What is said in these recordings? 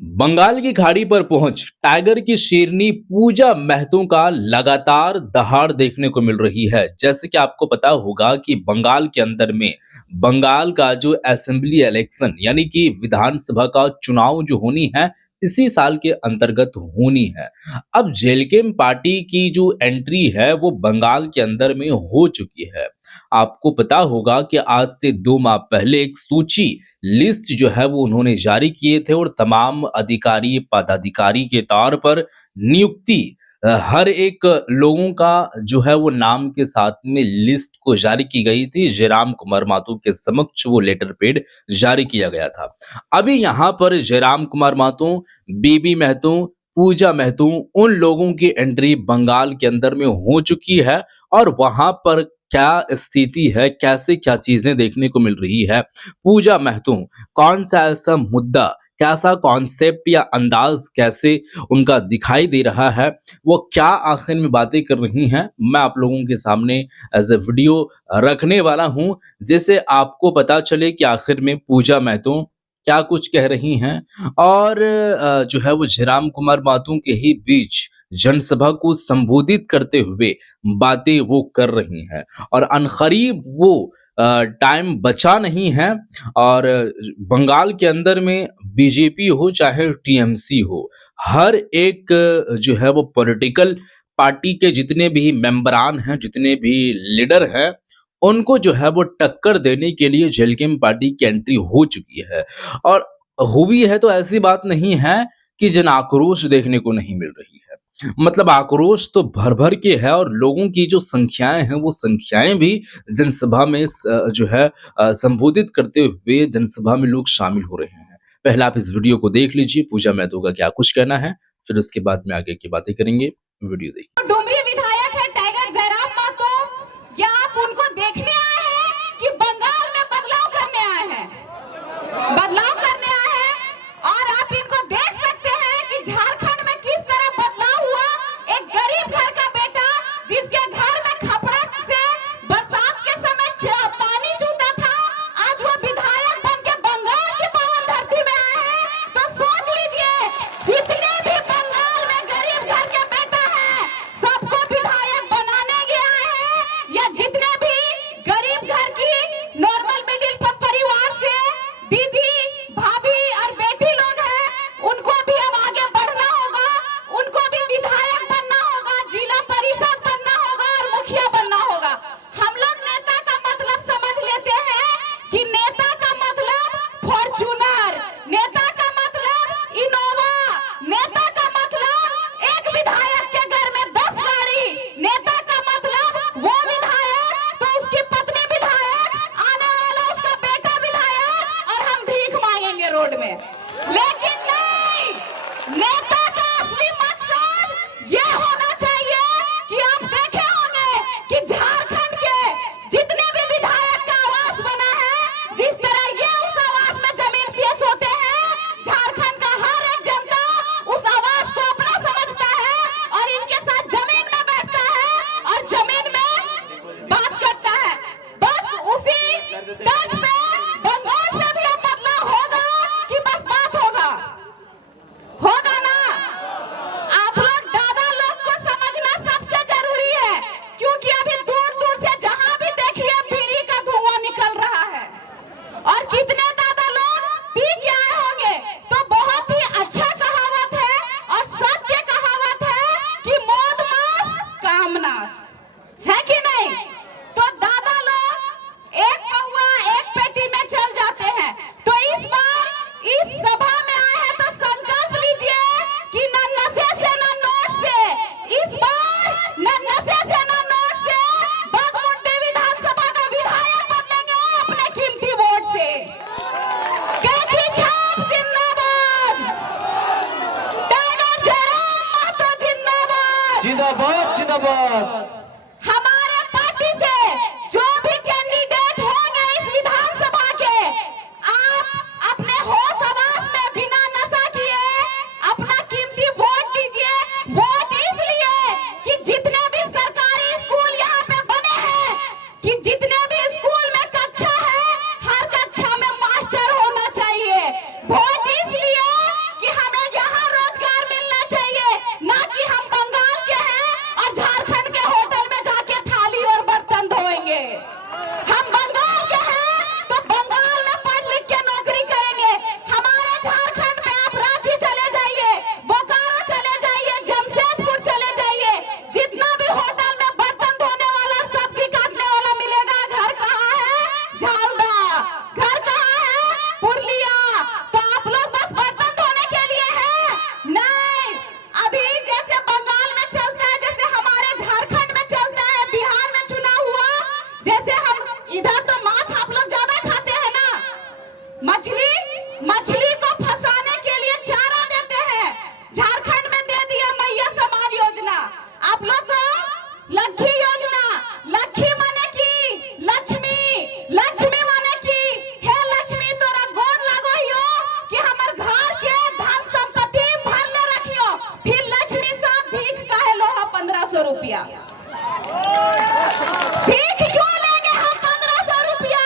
बंगाल की खाड़ी पर पहुंच टाइगर की शेरनी पूजा महतो का लगातार दहाड़ देखने को मिल रही है। जैसे कि आपको पता होगा कि बंगाल के अंदर में बंगाल का जो असेंबली इलेक्शन यानी कि विधानसभा का चुनाव जो होनी है इसी साल के अंतर्गत होनी है। अब जेलकेम पार्टी की जो एंट्री है वो बंगाल के अंदर में हो चुकी है। आपको पता होगा कि आज से 2 माह पहले एक सूची लिस्ट जो है वो उन्होंने जारी किए थे और तमाम अधिकारी पदाधिकारी के तौर पर नियुक्ति हर एक लोगों का जो है वो नाम के साथ में लिस्ट को जारी की गई थी। जयराम कुमार माथुर के समक्ष वो लेटर पेड जारी किया गया था। अभी यहाँ पर जयराम कुमार माथुर, बीबी महतो, पूजा महतो उन लोगों की एंट्री बंगाल के अंदर में हो चुकी है और वहां पर क्या स्थिति है, कैसे क्या चीजें देखने को मिल रही है। पूजा महतो कौन सा ऐसा मुद्दा, कैसा कॉन्सेप्ट या अंदाज कैसे उनका दिखाई दे रहा है, वो क्या आखिर में बातें कर रही हैं, मैं आप लोगों के सामने एज ए वीडियो रखने वाला हूं, जिससे आपको पता चले कि आखिर में पूजा महतो क्या कुछ कह रही हैं और जो है वो जयराम कुमार माथुर के ही बीच जनसभा को संबोधित करते हुए बातें वो कर रही हैं और अनकरीब वो टाइम बचा नहीं है और बंगाल के अंदर में बीजेपी हो चाहे टीएमसी हो, हर एक जो है वो पॉलिटिकल पार्टी के जितने भी मेंबरान हैं, जितने भी लीडर हैं, उनको जो है वो टक्कर देने के लिए जेलकेम पार्टी की एंट्री हो चुकी है और हुई है तो ऐसी बात नहीं है कि जन आक्रोश देखने को नहीं मिल रही है। मतलब आक्रोश तो भर भर के है और लोगों की जो संख्याएं हैं वो संख्याएं भी जनसभा में जो है संबोधित करते हुए जनसभा में लोग शामिल हो रहे हैं। पहले आप इस वीडियो को देख लीजिए, पूजा महतो का क्या कुछ कहना है, फिर उसके बाद में आगे की बातें करेंगे। वीडियो देखिए। डुमरी विधायक है टाइगर जयराम माथुर, क्या आप उनको देखने आए हैं कि बंगाल में बदलाव करने आए हैं? बदलाव करने आए हैं और आप इनको देख सकते हैं कि झारखंड में किस तरह बदलाव हुआ। एक गरीब घर का बेटा जिसके घर में खपड़ा से बरसात के समय पानी चूता था, आज वो विधायक बन के बंगाल की पावन धरती में आए हैं। तो सोच लीजिए, जितने भी बंगाल में गरीब घर के बेटा है सबको विधायक बनाने के आए हैं, या जितने भी गरीब घर की नॉर्मल मिडिल परिवार से दीदी, भाभी और बेटी लोग हैं, उनको भी अब आगे बढ़ना होगा, उनको भी विधायक बनना होगा, जिला परिषद बनना होगा और मुखिया बनना होगा। हम लोग नेता का मतलब समझ लेते हैं कि नेता का मतलब फॉर्च्यूनर, नेता का मतलब इनोवा, नेता का मतलब एक विधायक के घर में 10 गाड़ी, नेता का मतलब वो विधायक तो उसकी पत्नी विधायक, आने वाला उसका बेटा विधायक और हम भीख मांगेंगे रोड में। लेकिन नहीं, नेता का असली मकसद ये होना चाहिए कि आप देखे होंगे कि झारखंड के जितने भी विधायक का आवास बना है, जिस तरह ये उस आवास में जमीन पेश होते हैं, झारखंड का हर एक जनता उस आवास को अपना समझता है और इनके साथ जमीन में बैठता है और जमीन में बात करता है। बस उसी तर्ज पे बंगाल से भी अब बदलाव होगा कि बस बात होगा, होगा ना? आप लोग दादा लोग को समझना सबसे जरूरी है, क्योंकि अभी दूर दूर से जहां भी देखिए बीड़ी का धुआं निकल रहा है और कितने दादा लोग पी के आए होंगे। तो बहुत ही अच्छा कहावत है और सत्य कहावत है कि मौत मास कामनास, है कि नहीं? तो दादा लोग एक पौवा एक पेटी में चल जाते हैं। तो इस बार इस सभा में आए हैं तो संकल्प लीजिए कि न नशे से न नोट से, इस बार न नशे से न नोट से बागमुंडी विधानसभा का विधायक बदलेंगे अपने कीमती वोट से। कैची छाप जिंदाबाद, टाइगर जयराम माथुर जिंदाबाद, जिंदाबाद जिंदाबाद। हमारे पार्टी से जो भी कैंडिडेट होंगे इस विधानसभा के, आप अपने होश हवास में बिना नशा किए अपना कीमती वोट दीजिए। वोट इसलिए कि जितने भी सरकारी स्कूल यहाँ पे बने हैं, कि जितने भी स्कूल में कक्षा है, हर कक्षा में मास्टर होना चाहिए। वोट इसलिए कि हमें रुपया। भीख क्यों लेंगे हम 1500 रुपया?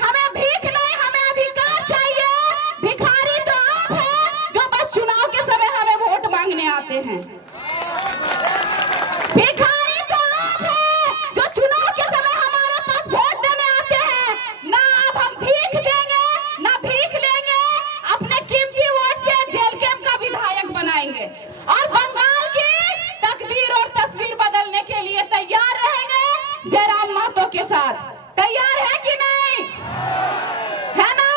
हमें भीख नहीं, हमें अधिकार चाहिए। भिखारी तो आप हैं जो बस चुनाव के समय हमें वोट मांगने आते हैं। भिखारी तो आप हैं जो चुनाव के समय हमारे पास वोट देने आते हैं। ना अब हम भीख देंगे, ना भीख लेंगे। अपने कीमती वोट से जेल कैंप का विधायक बनाएंगे और बंगाल की तकदीर और तस्वीर बदलने के लिए तैयार रहेंगे जयराम महतो के साथ। तैयार है कि नहीं? है ना?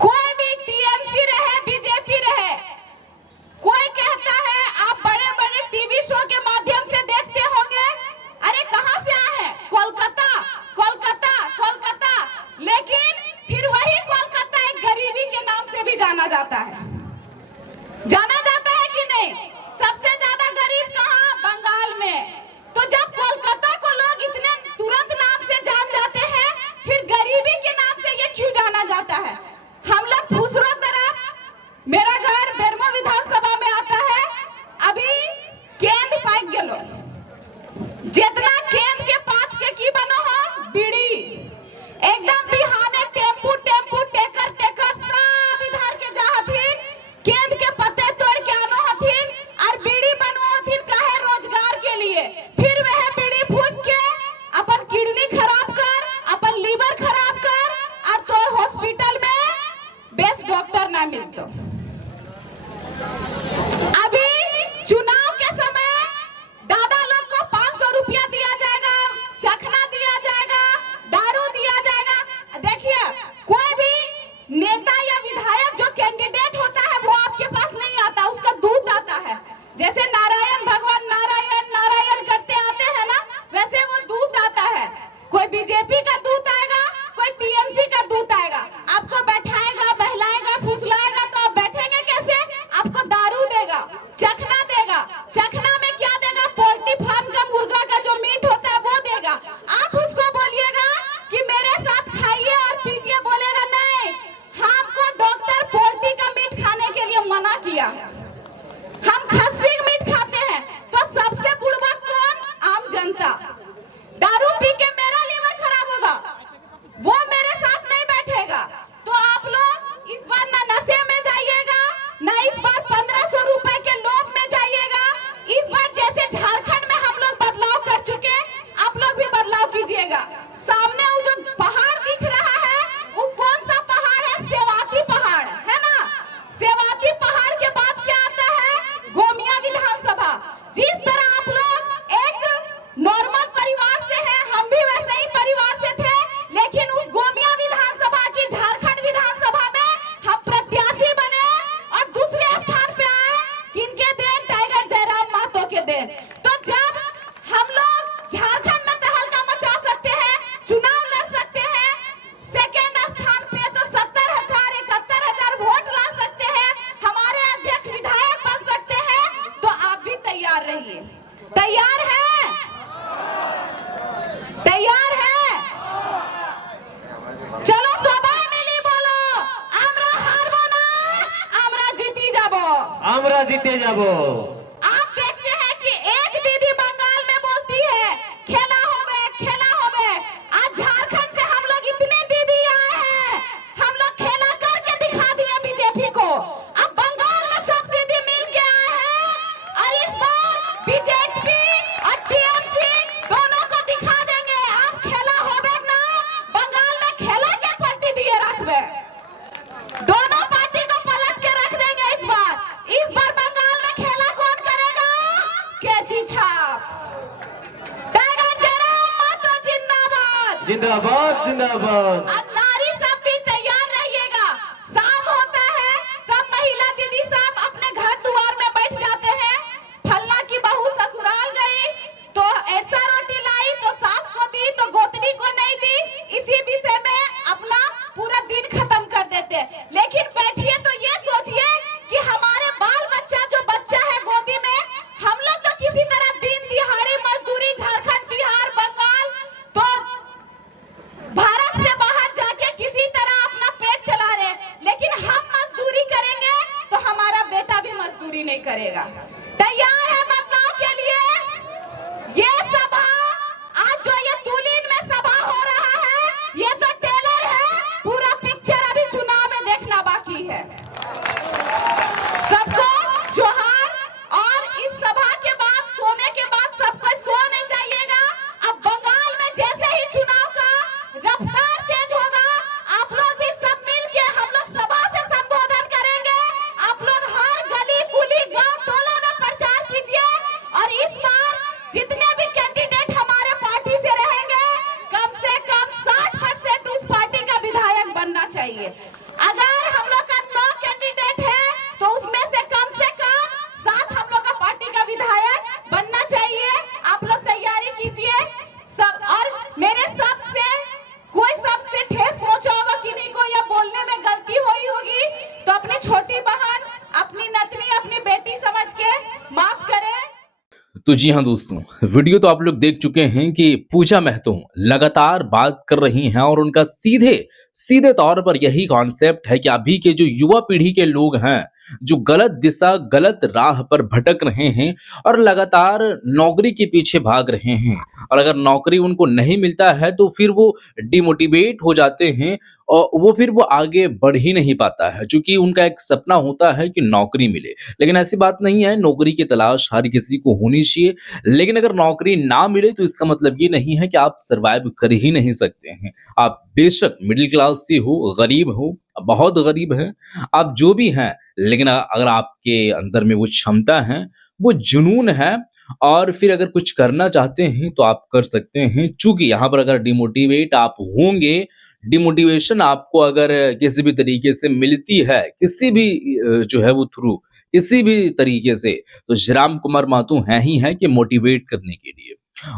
कोई भी टीएमसी रहे, बीजेपी रहे, कोई कहता है आप बड़े बड़े टीवी शो के माध्यम से देखते होंगे, अरे कहां से आए हैं? कोलकाता, कोलकाता, कोलकाता। लेकिन फिर वही कोलकाता एक गरीबी के नाम से भी जाना जाता है। जाना जाता है कि नहीं? सबसे ज्यादा गरीब कहां? बंगाल में। तो जब कोलकाता को लोग इतने तुरंत नाम से जान जाते हैं, फिर गरीबी के नाम से ये क्यों जाना जाता है? हम लोग दूसरों तरफ, मेरा घर बेरमो विधानसभा में आता है। अभी केंद पाइक गेलो, जितना केंद के पात के की बनो हो बीड़ी, एकदम बिहाने टेम्पू टेम्पू टेकर टेकर सब इधर के जा हथिन, केंद के पत्ते तोड़ के आनो हथिन और बीड़ी बनवा हथिन। काहे? रोजगार के लिए। फिर वह बीड़ी फूंक के अपन किडनी खराब कर, अपन लीवर खराब कर और तोर हॉस्पिटल में बेस्ट डॉक्टर ना मिलतो। अभी चुनाव के समय दादा लोग को 500 रुपया दिया जाएगा, चखना दिया जाएगा, दारू दिया जाएगा। देखिए, कोई भी नेता या विधायक जो कैंडिडेट होता है वो आपके पास नहीं आता, उसका दूत आता है। जैसे नारायण भगवान नारायण नारायण करते आते हैं ना, वैसे वो दूत आता है। कोई बीजेपी का दूत आएगा, कोई टीएमसी का दूत आएगा, आपको बैठाएगा, बहलाएगा, फुसलाएगा, तो आप बैठेंगे कैसे? आपको दारू देगा, चखना देगा। चखना में क्या देगा? पोल्ट्री फार्म का मुर्गा का जो मीट होता है वो देगा। आप उसको बोलिएगा कि मेरे साथ खाइए और पीजिए, बोलेगा नहीं, हमको डॉक्टर पोल्ट्री का मीट खाने के लिए मना किया, हम खस्सी का मीट खाते हैं। तो सबसे बुड़बक कौन? आम जनता। दारू पी के मेरा लीवर खराब होगा, वो मेरे साथ नहीं बैठेगा। तो आप लोग इस बार ना नशे में जाइएगा, ना इस बार 1500 रुपए के लोभ में जाइएगा। इस बार जैसे झारखंड में हम लोग बदलाव कर चुके, आप लोग भी बदलाव कीजिएगा। सामने वो जो पहाड़ दिख रहा है, वो कौन सा पहाड़ है? सेवाती पहाड़ है ना? सेवाती पहाड़ के बाद क्या आता है? गोमिया विधानसभा। जिस तरह आप लोग एक नॉर्मल परिवार से हैं, हम भी वैसे ही परिवार से थे, लेकिन उस गोमिया विधानसभा की झारखंड विधानसभा में हम प्रत्याशी बने और दूसरे स्थान पे आए। किनके देन? टाइगर जयराम महतो के देन। तो जब हम लोग झारखंड में तहलका मचा सकते हैं, चुनाव लड़ सकते हैं, सेकेंड स्थान पे तो 70,000 71,000 वोट ला सकते हैं, हमारे अध्यक्ष विधायक बन सकते हैं, तो आप भी तैयार रहिए। तैयार है? तैयार है? चलो सभा मिली बोलो, আমরা হারবো না, আমরা জিতে যাব। আমরা জিতে যাব। आप देखते हैं कि एक दीदी बंगाल में बोलती है खेला होवे, खेला होवे। आज झारखंड से हम लोग इतने दीदी आए हैं, हम लोग खेला करके दिखा दिए बीजेपी को। अब बंगाल में सब दीदी मिल के आए हैं और इस बार बीजेपी और टीएमसी दोनों को दिखा देंगे। आप खेला होवे ना, बंगाल में खेला के पलटी दिए रखबे, दोनों पार्टी को पलट के रख देंगे। इस बार बंगाल में खेला कौन करेगा? कैची छाप। टाइगर जयराम महतो जिंदाबाद। जिंदाबाद जिंदाबाद। और नारी सब भी तैयार रहिएगा। शाम होता है, सब महिला दीदी सब अपने घर द्वार में बैठ जाते हैं। फलना की बहू ससुराल गई तो ऐसा रोटी लाई, तो सास को दी तो गोतनी को नहीं दी, इसी विषय में अपना पूरा दिन खत्म कर देते। लेकिन बैठिए तो ये सोचिए कि हमारे बाल बच्चा, जो बच्चा है गोदी में, हम लोग तो किसी तरह दिन दिहाड़ी मजदूरी झारखंड, बिहार, बंगाल, तो भारत से बाहर जाके किसी तरह अपना पेट चला रहे। लेकिन हम मजदूरी करेंगे तो हमारा बेटा भी मजदूरी नहीं करेगा। तैयार है बदलाव के लिए? ये सभा आज जो ये तुलीन में सभा हो रहा है, ये तो टेलर है, पूरा पिक्चर अभी चुनाव में देखना बाकी है। सबको जोहार। और इस सभा के बाद, सोने के बाद सबको सो नहीं जाइएगा। अब बंगाल में जैसे ही चुनाव का रफ्तार तेज होगा, आप लोग भी सब मिल के हम लोग सभा से संबोधन करेंगे। आप लोग हर गली कुली गांव टोला में प्रचार कीजिए। और इस बार जितने भी कैंडिडेट हमारे पार्टी से रहेंगे, कम से कम 60% उस पार्टी का विधायक बनना चाहिए। अगर हम लोग का 9 कैंडिडेट है तो उसमें से कम 7 हम लोग का पार्टी का विधायक बनना चाहिए। आप लोग तैयारी कीजिए सब। और मेरे सबसे कोई सबसे ठेस पहुंचा होगा किन्हीं को या बोलने में गलती हुई होगी तो अपनी छोटी बहन, अपनी नतनी, अपनी बेटी समझ के माफ करें। तो जी हाँ दोस्तों, वीडियो तो आप लोग देख चुके हैं कि पूजा महतो लगातार बात कर रही हैं और उनका सीधे सीधे तौर पर यही कॉन्सेप्ट है कि अभी के जो युवा पीढ़ी के लोग हैं, जो गलत दिशा गलत राह पर भटक रहे हैं और लगातार नौकरी के पीछे भाग रहे हैं, और अगर नौकरी उनको नहीं मिलता है तो फिर वो डिमोटिवेट हो जाते हैं और वो आगे बढ़ ही नहीं पाता है, क्योंकि उनका एक सपना होता है कि नौकरी मिले। लेकिन ऐसी बात नहीं है, नौकरी की तलाश हर किसी को होनी चाहिए, लेकिन अगर नौकरी ना मिले तो इसका मतलब ये नहीं है कि आप सरवाइव कर ही नहीं सकते हैं। आप बेशक मिडिल क्लास से हो, गरीब हो, बहुत गरीब है, आप जो भी हैं, लेकिन अगर आपके अंदर में वो क्षमता है, वो जुनून है, और फिर अगर कुछ करना चाहते हैं तो आप कर सकते हैं। चूंकि यहाँ पर अगर डिमोटिवेट आप होंगे, डिमोटिवेशन आपको अगर किसी भी तरीके से मिलती है, किसी भी जो है वो थ्रू किसी भी तरीके से, तो जयराम कुमार महतो हैं ही हैं कि मोटिवेट करने के लिए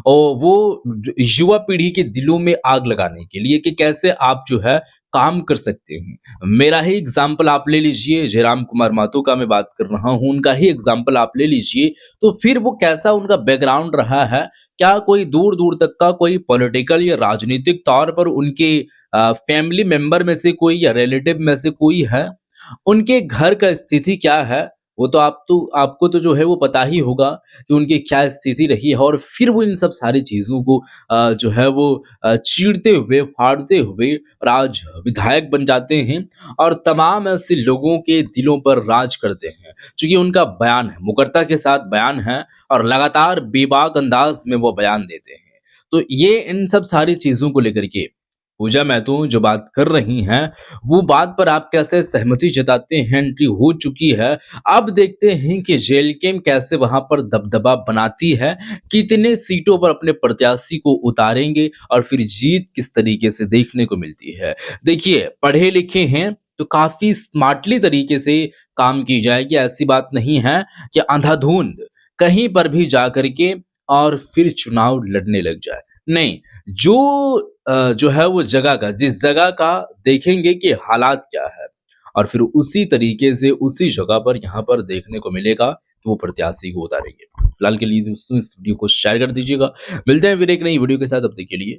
और वो युवा पीढ़ी के दिलों में आग लगाने के लिए कि कैसे आप जो है काम कर सकते हैं। मेरा ही एग्जाम्पल आप ले लीजिए, जयराम कुमार महतो का मैं बात कर रहा हूं, उनका ही एग्जाम्पल आप ले लीजिए, तो फिर वो कैसा उनका बैकग्राउंड रहा है, क्या कोई दूर दूर तक का कोई पॉलिटिकल या राजनीतिक तौर पर उनके फैमिली मेंबर में से कोई या रिलेटिव में से कोई है, उनके घर का स्थिति क्या है, वो तो आपको तो जो है वो पता ही होगा कि उनकी क्या स्थिति रही है, और फिर वो इन सब सारी चीज़ों को जो है वो चीरते हुए, फाड़ते हुए और आज विधायक बन जाते हैं और तमाम ऐसे लोगों के दिलों पर राज करते हैं। चूँकि उनका बयान है, मुकरता के साथ बयान है और लगातार बेबाक अंदाज में वो बयान देते हैं। तो ये इन सब सारी चीज़ों को लेकर के पूजा महतो जो बात कर रही हैं, वो बात पर आप कैसे सहमति जताते हैं? एंट्री हो चुकी है, अब देखते हैं कि जेएलके कैसे वहां पर दबदबा बनाती है, कितने सीटों पर अपने प्रत्याशी को उतारेंगे और फिर जीत किस तरीके से देखने को मिलती है। देखिए, पढ़े लिखे हैं तो काफी स्मार्टली तरीके से काम की जाएगी। ऐसी बात नहीं है कि अंधाधुंध कहीं पर भी जा करके और फिर चुनाव लड़ने लग जाए। नहीं, जो है वो जिस जगह का देखेंगे कि हालात क्या है, और फिर उसी तरीके से उसी जगह पर यहाँ पर देखने को मिलेगा कि वो प्रत्याशी को उतारेंगे। फिलहाल के लिए दोस्तों इस वीडियो को शेयर कर दीजिएगा। मिलते हैं फिर एक नई वीडियो के साथ, अब तक के लिए